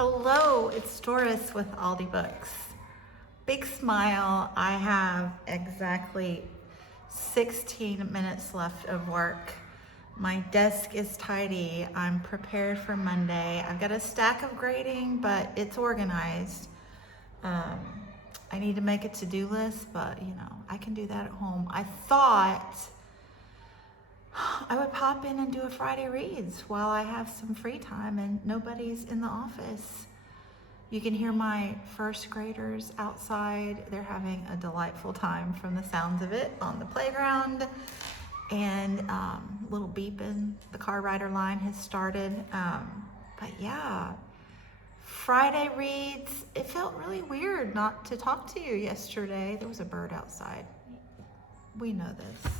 Hello, it's Doris with Aldi Books. Big smile. I have exactly 16 minutes left of work. My desk is tidy. I'm prepared for Monday. I've got a stack of grading, but it's organized. I need to make a to-do list, but I can do that at home. I thought I would pop in and do a Friday Reads while I have some free time and nobody's in the office. You can hear my first graders outside. They're having a delightful time from the sounds of it on the playground. And little beeping, the car rider line has started. But yeah, Friday Reads, it felt really weird not to talk to you yesterday. There was a bird outside. We know this.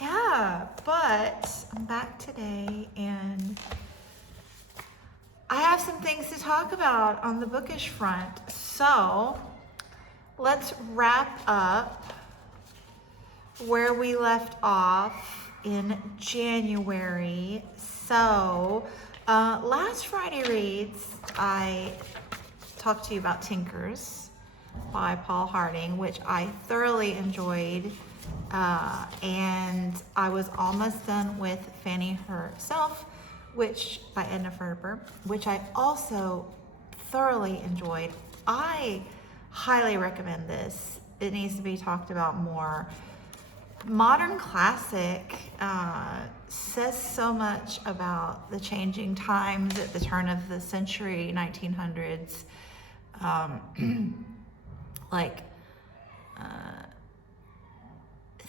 Yeah, but I'm back today and I have some things to talk about on the bookish front. So let's wrap up where we left off in January. So last Friday Reads, I talked to you about Tinkers by Paul Harding, which I thoroughly enjoyed. And I was almost done with Fanny Herself, which by Edna Ferber, which I also thoroughly enjoyed. I highly recommend this. It needs to be talked about more. Modern classic says so much about the changing times at the turn of the century, 1900s.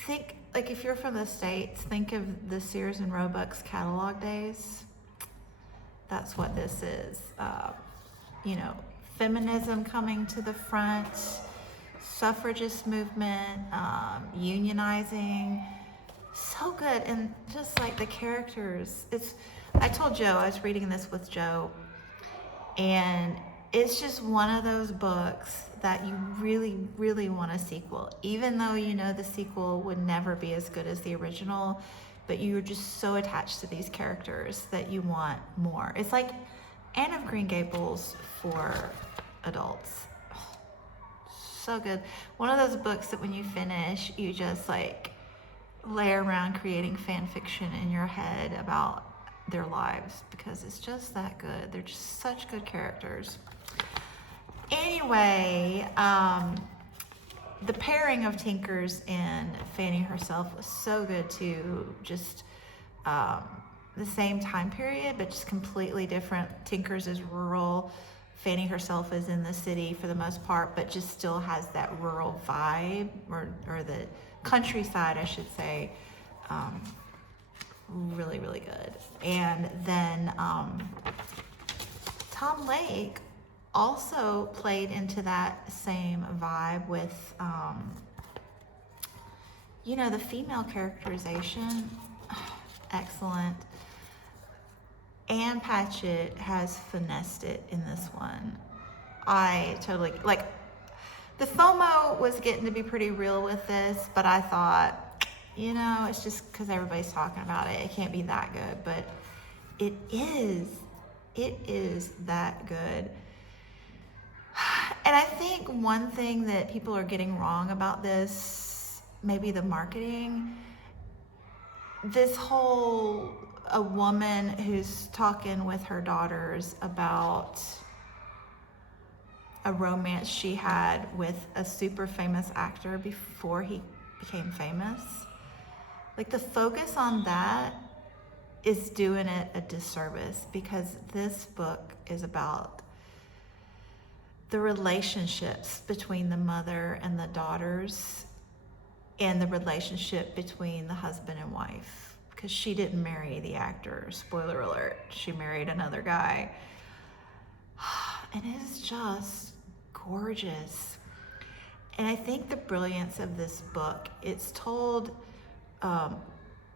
Think, like, if you're from the States, think of the Sears and Roebuck's catalog days. That's what this is. Feminism coming to the front, suffragist movement, unionizing. So good. And just like the characters, I told Joe, I was reading this with Joe, and it's just one of those books that you really, really want a sequel, even though you know the sequel would never be as good as the original, but you're just so attached to these characters that you want more. It's like Anne of Green Gables for adults. Oh, so good. One of those books that when you finish, you just like lay around creating fan fiction in your head about their lives because it's just that good. They're just such good characters. Anyway, the pairing of Tinkers and Fanny Herself was so good too. Just the same time period, but just completely different. Tinkers is rural. Fanny Herself is in the city for the most part, but just still has that rural vibe, or the countryside, I should say. Really, really good. And then Tom Lake also played into that same vibe with, the female characterization. Excellent. Anne Patchett has finessed it in this one. I totally, the FOMO was getting to be pretty real with this, but I thought, it's just because everybody's talking about it. It can't be that good, but it is. It is that good. And I think one thing that people are getting wrong about this, maybe the marketing, this whole, a woman who's talking with her daughters about a romance she had with a super famous actor before he became famous. Like, the focus on that is doing it a disservice, because this book is about the relationships between the mother and the daughters, and the relationship between the husband and wife, because she didn't marry the actor. Spoiler alert, she married another guy. And it is just gorgeous. And I think the brilliance of this book, it's told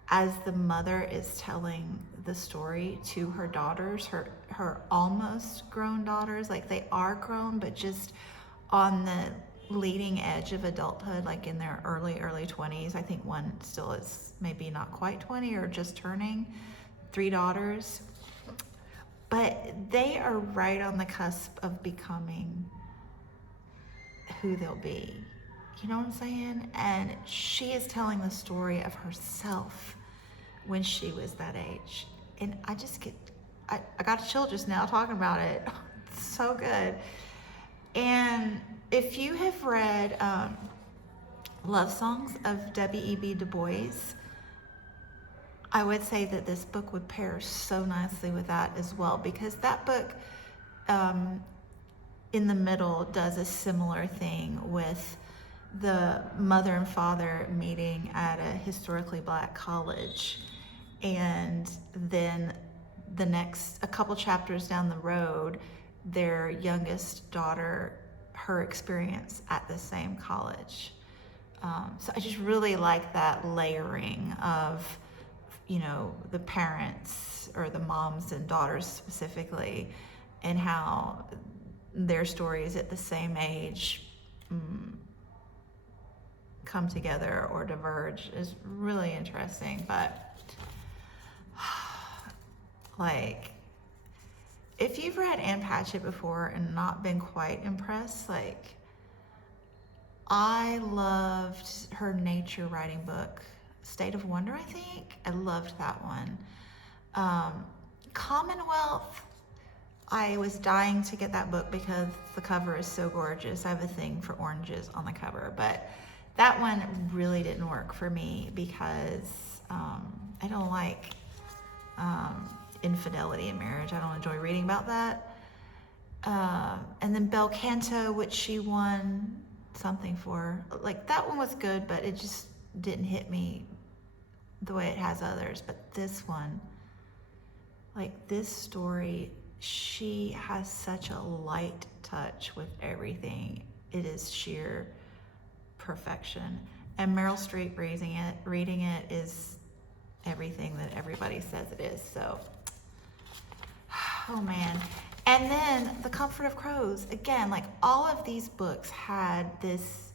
as the mother is telling the story to her daughters, her almost grown daughters. Like, they are grown, but just on the leading edge of adulthood, like in their early 20s. I think one still is maybe not quite 20 or just turning. 3 daughters. But they are right on the cusp of becoming who they'll be. You know what I'm saying? And she is telling the story of herself when she was that age. And I just get, I got a chill just now talking about it. It's so good. And if you have read Love Songs of W.E.B. Du Bois, I would say that this book would pair so nicely with that as well, because that book in the middle does a similar thing with the mother and father meeting at a historically black college, and then a couple chapters down the road, their youngest daughter, her experience at the same college. So I just really like that layering of, you know, the parents or the moms and daughters specifically, and how their stories at the same age come together or diverge is really interesting. But like, if you've read Ann Patchett before and not been quite impressed, like, I loved her nature writing book, State of Wonder, I think. I loved that one. Commonwealth, I was dying to get that book because the cover is so gorgeous. I have a thing for oranges on the cover, but that one really didn't work for me because I don't like infidelity in marriage. I don't enjoy reading about that. And then Bel Canto, which she won something for, like, that one was good, but it just didn't hit me the way it has others. But this one, like, this story, she has such a light touch with everything. It is sheer perfection. And Meryl Streep reading it is everything that everybody says it is. So, oh man. And then The Comfort of Crows. Again, like, all of these books had this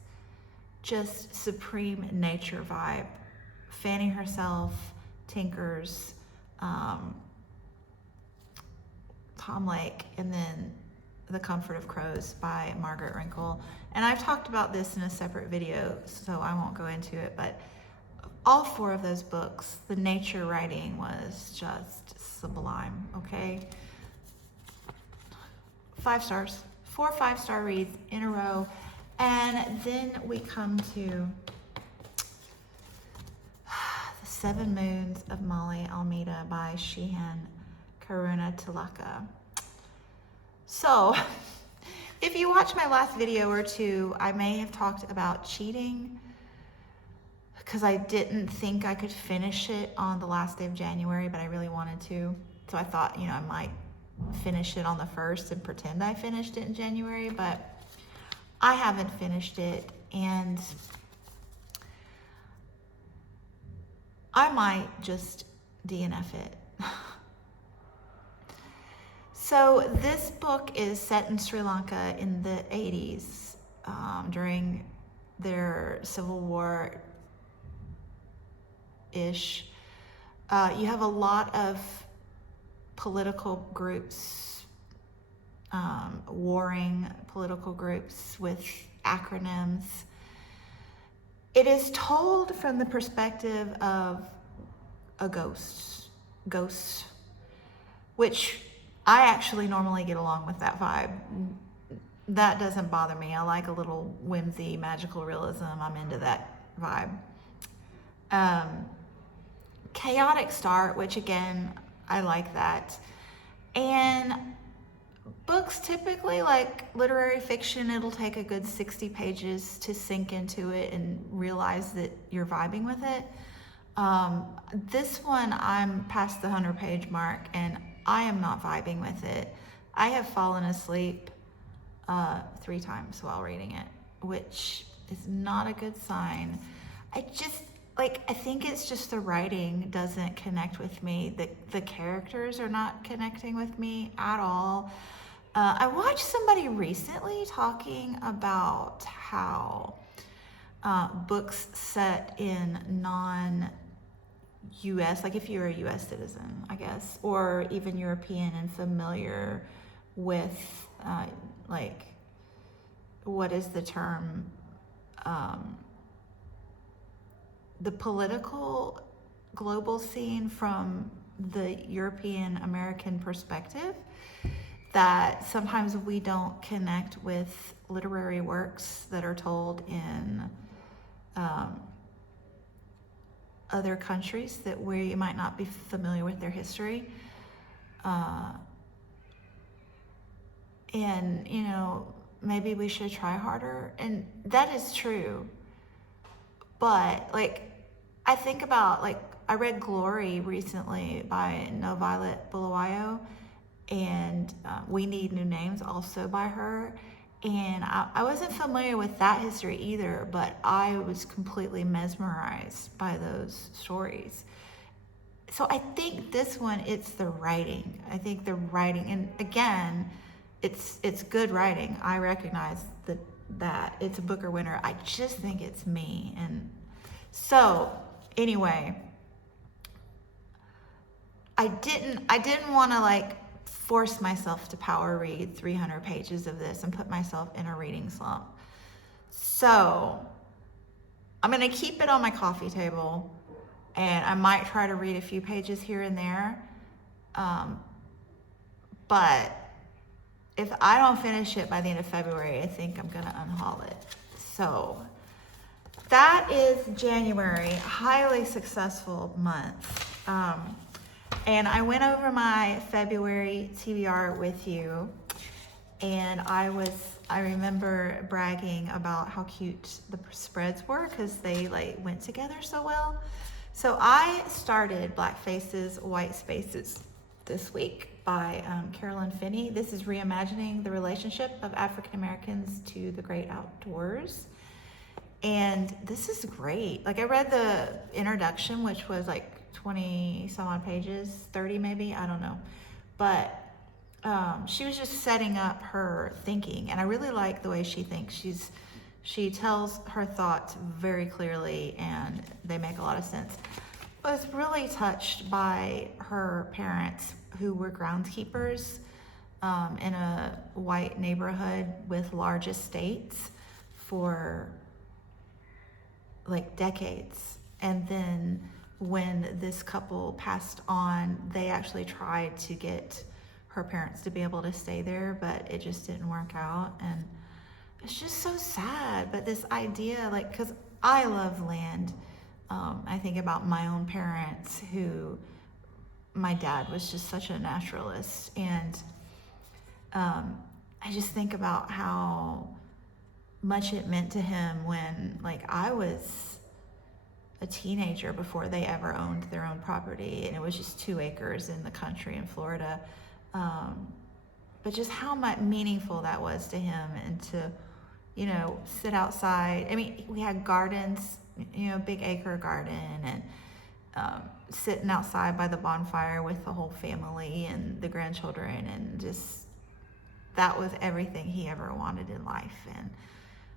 just supreme nature vibe. Fanny herself, Tinkers, Tom Lake, and then The Comfort of Crows by Margaret Rinkle. And I've talked about this in a separate video, so I won't go into it, but all four of those books, the nature writing was just sublime, okay? 5 stars, 4 5-star reads in a row. And then we come to The 7 Moons of Molly Almeida by Shehan Karunatilaka. So, if you watched my last video or two, I may have talked about cheating because I didn't think I could finish it on the last day of January, but I really wanted to. So I thought, you know, I might finish it on the 1st and pretend I finished it in January, but I haven't finished it, and I might just DNF it. So this book is set in Sri Lanka in the 80s, during their civil war-ish. You have a lot of political groups, warring political groups with acronyms. It is told from the perspective of a ghost, which I actually normally get along with that vibe. That doesn't bother me. I like a little whimsy, magical realism. I'm into that vibe. Chaotic start, which again, I like that. And books typically, like literary fiction, it'll take a good 60 pages to sink into it and realize that you're vibing with it. This one, I'm past the 100-page mark and I am not vibing with it. I have fallen asleep 3 times while reading it, which is not a good sign. I think it's just the writing doesn't connect with me. The characters are not connecting with me at all. I watched somebody recently talking about how books set in US, like if you're a US citizen, I guess, or even European and familiar with, like, what is the term? The political global scene from the European American perspective, that sometimes we don't connect with literary works that are told in other countries that we might not be familiar with their history. And, you know, maybe we should try harder. And that is true. But, like, I think about, like, I read Glory recently by No Violet Bulawayo, and We Need New Names, also by her. And I wasn't familiar with that history either, but I was completely mesmerized by those stories. So I think this one, it's the writing. I think the writing, and again, it's good writing. I recognize that it's a Booker winner. I just think it's me. And so anyway, I didn't want to like force myself to power read 300 pages of this and put myself in a reading slump. So I'm going to keep it on my coffee table, and I might try to read a few pages here and there. But if I don't finish it by the end of February, I think I'm going to unhaul it. So that is January, highly successful month. And I went over my February TBR with you, and I remember bragging about how cute the spreads were because they like went together so well. So I started Black Faces, White Spaces this week by Carolyn Finney. This is reimagining the relationship of African Americans to the great outdoors. And this is great. Like, I read the introduction, which was like 20 some odd pages, 30 maybe, I don't know. But she was just setting up her thinking, and I really like the way she thinks. She tells her thoughts very clearly, and they make a lot of sense. I was really touched by her parents, who were groundskeepers in a white neighborhood with large estates for like decades. And then when this couple passed on, they actually tried to get her parents to be able to stay there, but it just didn't work out. And it's just so sad. But this idea, like, because I love land, I think about my own parents, who my dad was just such a naturalist. And I just think about how much it meant to him when, like, I was a teenager before they ever owned their own property, and it was just 2 acres in the country in Florida. But just how much meaningful that was to him, and to, you know, sit outside. I mean, we had gardens, you know, big acre garden, and sitting outside by the bonfire with the whole family and the grandchildren, and just, that was everything he ever wanted in life. And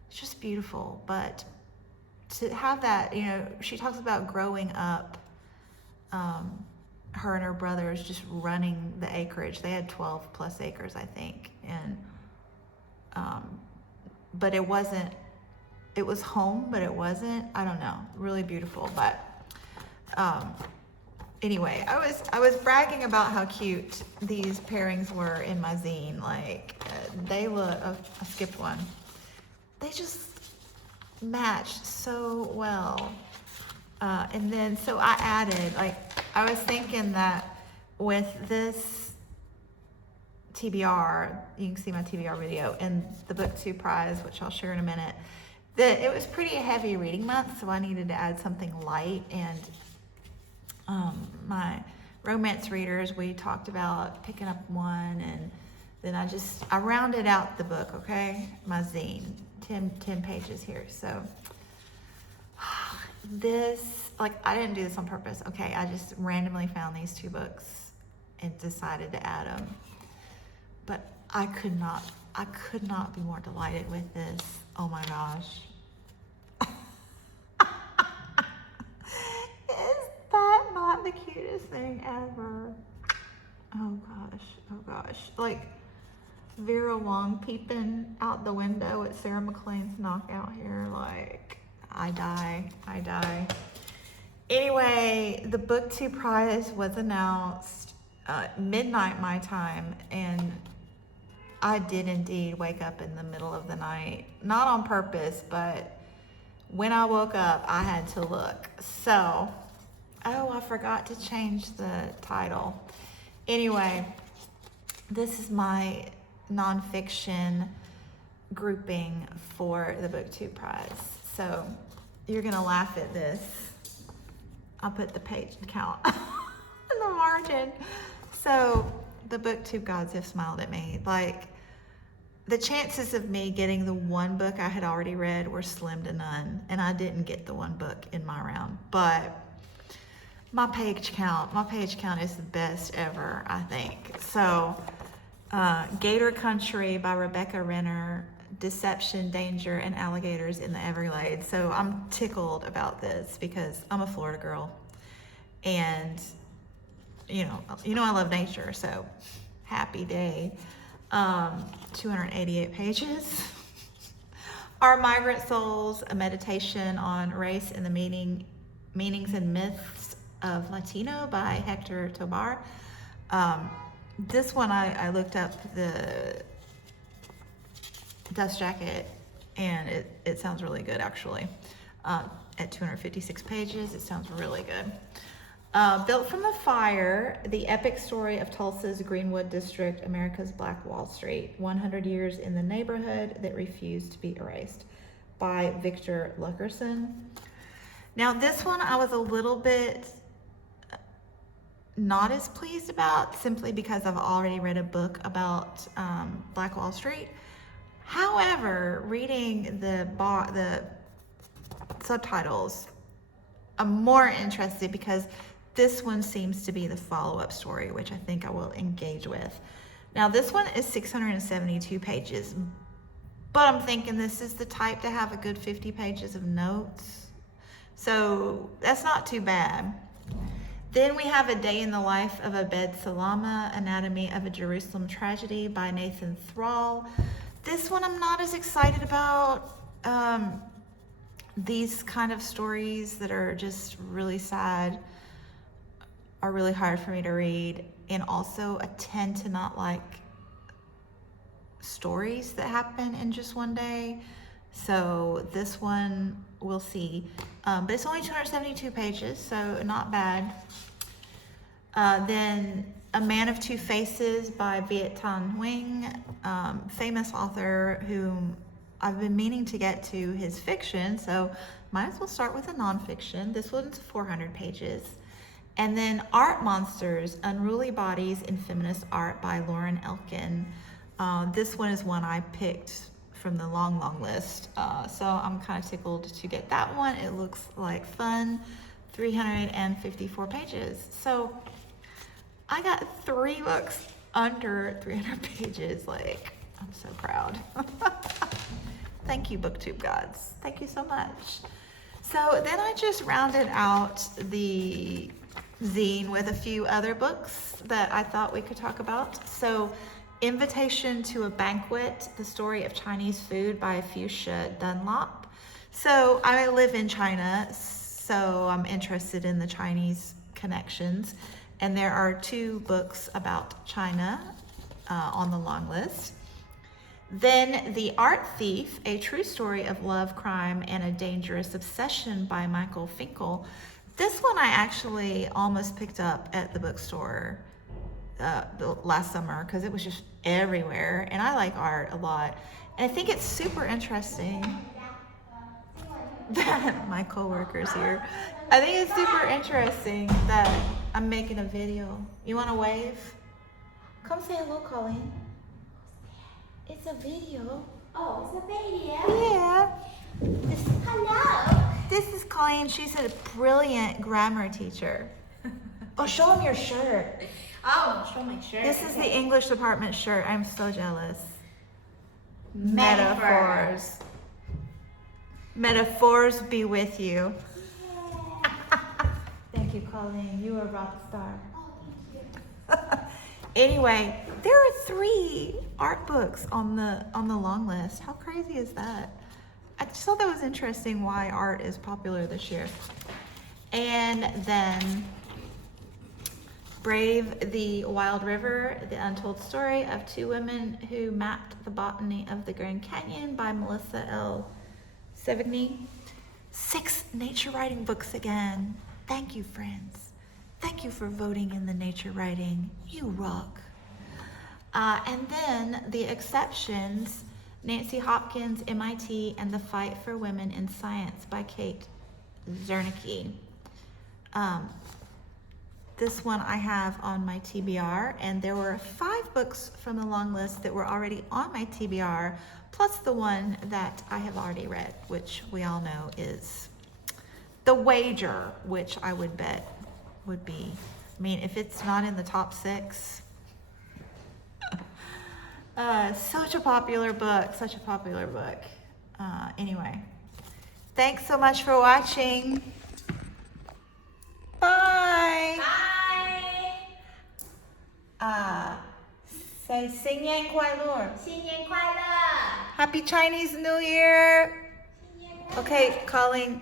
it's just beautiful. But to have that, you know, she talks about growing up, her and her brothers just running the acreage. They had 12 plus acres, I think. And, but it was home, but it wasn't, I don't know, really beautiful. But, anyway, I was bragging about how cute these pairings were in my zine. Like, they look, I skipped one. They just matched so well. And then, so I added, like, I was thinking that with this TBR, you can see my TBR video, and the book 2 prize, which I'll share in a minute, that it was pretty heavy reading month, so I needed to add something light. And my romance readers, we talked about picking up one, and then I rounded out the book, okay? My zine, 10 pages here. So this, like, I didn't do this on purpose, okay? I just randomly found these 2 books and decided to add them. But I could not be more delighted with this. Oh my gosh. Is that not cutest thing ever. Oh gosh. Like Vera Wong peeping out the window at Sarah McLean's knockout here. Like, I die. Anyway, the BookTube prize was announced midnight my time, and I did indeed wake up in the middle of the night. Not on purpose, but when I woke up, I had to look. So, I forgot to change the title. Anyway, this is my nonfiction grouping for the BookTube prize. So, you're gonna laugh at this. I'll put the page count in the margin. So, the BookTube gods have smiled at me. Like, the chances of me getting the one book I had already read were slim to none, and I didn't get the one book in my round. But my page count is the best ever, I think. So, Gator Country by Rebecca Renner, Deception, Danger, and Alligators in the Everglades. So I'm tickled about this because I'm a Florida girl, and you know I love nature, so happy day. 288 pages. Our Migrant Souls, a meditation on race and the meanings and myths of Latino by Hector Tobar. This one I looked up the dust jacket, and it sounds really good actually. At 256 pages, it sounds really good. Built from the Fire, the epic story of Tulsa's Greenwood District, America's Black Wall Street, 100 years in the neighborhood that refused to be erased, by Victor Luckerson. Now this one I was a little bit not as pleased about, simply because I've already read a book about Black Wall Street. However, reading the subtitles, I'm more interested because this one seems to be the follow-up story, which I think I will engage with. Now, this one is 672 pages, but I'm thinking this is the type to have a good 50 pages of notes. So that's not too bad. Then we have A Day in the Life of Abed Salama, Anatomy of a Jerusalem Tragedy by Nathan Thrall. This one I'm not as excited about. These kind of stories that are just really sad are really hard for me to read, and also I tend to not like stories that happen in just one day. So this one, we'll see. But it's only 272 pages, so not bad. Then A Man of Two Faces by Viet Thanh Nguyen, famous author whom I've been meaning to get to his fiction, so might as well start with a nonfiction. This one's 400 pages. And then Art Monsters, Unruly Bodies in Feminist Art by Lauren Elkin. This one is one I picked from the long list. So I'm kind of tickled to get that one. It looks like fun. 354 pages. So I got 3 books under 300 pages. Like, I'm so proud. Thank you, BookTube gods. Thank you so much. So then I just rounded out the zine with a few other books that I thought we could talk about. So Invitation to a Banquet, the story of Chinese food by Fuchsia Dunlop. So I live in China, so I'm interested in the Chinese connections. And there are 2 books about China on the long list. Then The Art Thief, a true story of love, crime, and a dangerous obsession by Michael Finkel. This one I actually almost picked up at the bookstore last summer because it was just everywhere, and I like art a lot. And I think it's super interesting that my coworker's here. I think it's super interesting that I'm making a video. You want to wave? Come say hello, Colleen. It's a video. Oh, it's a video? Yeah. Hello. This is Colleen. She's a brilliant grammar teacher. Oh, show them your shirt. Oh, show my shirt. This is the English department shirt. I'm so jealous. Metaphor. Metaphors be with you. Thank Thank you, Colleen. You are a rock star. Oh, thank you. Anyway, there are 3 art books on the long list. How crazy is that? I just thought that was interesting why art is popular this year. And then Brave the Wild River, the untold story of 2 women who mapped the botany of the Grand Canyon by Melissa L. Sevigny. 6 nature writing books again. Thank you, friends. Thank you for voting in the nature writing. You rock. And then the exceptions, Nancy Hopkins, MIT, and The Fight for Women in Science by Kate Zernike. This one I have on my TBR, and there were 5 books from the long list that were already on my TBR, plus the one that I have already read, which we all know is The Wager, which I would bet would be, I mean, if it's not in the top 6, such a popular book, such a popular book. Anyway, thanks so much for watching. Bye. Bye. Say 新年快乐. 新年快乐. Happy Chinese New Year. 新年快乐. Okay, calling.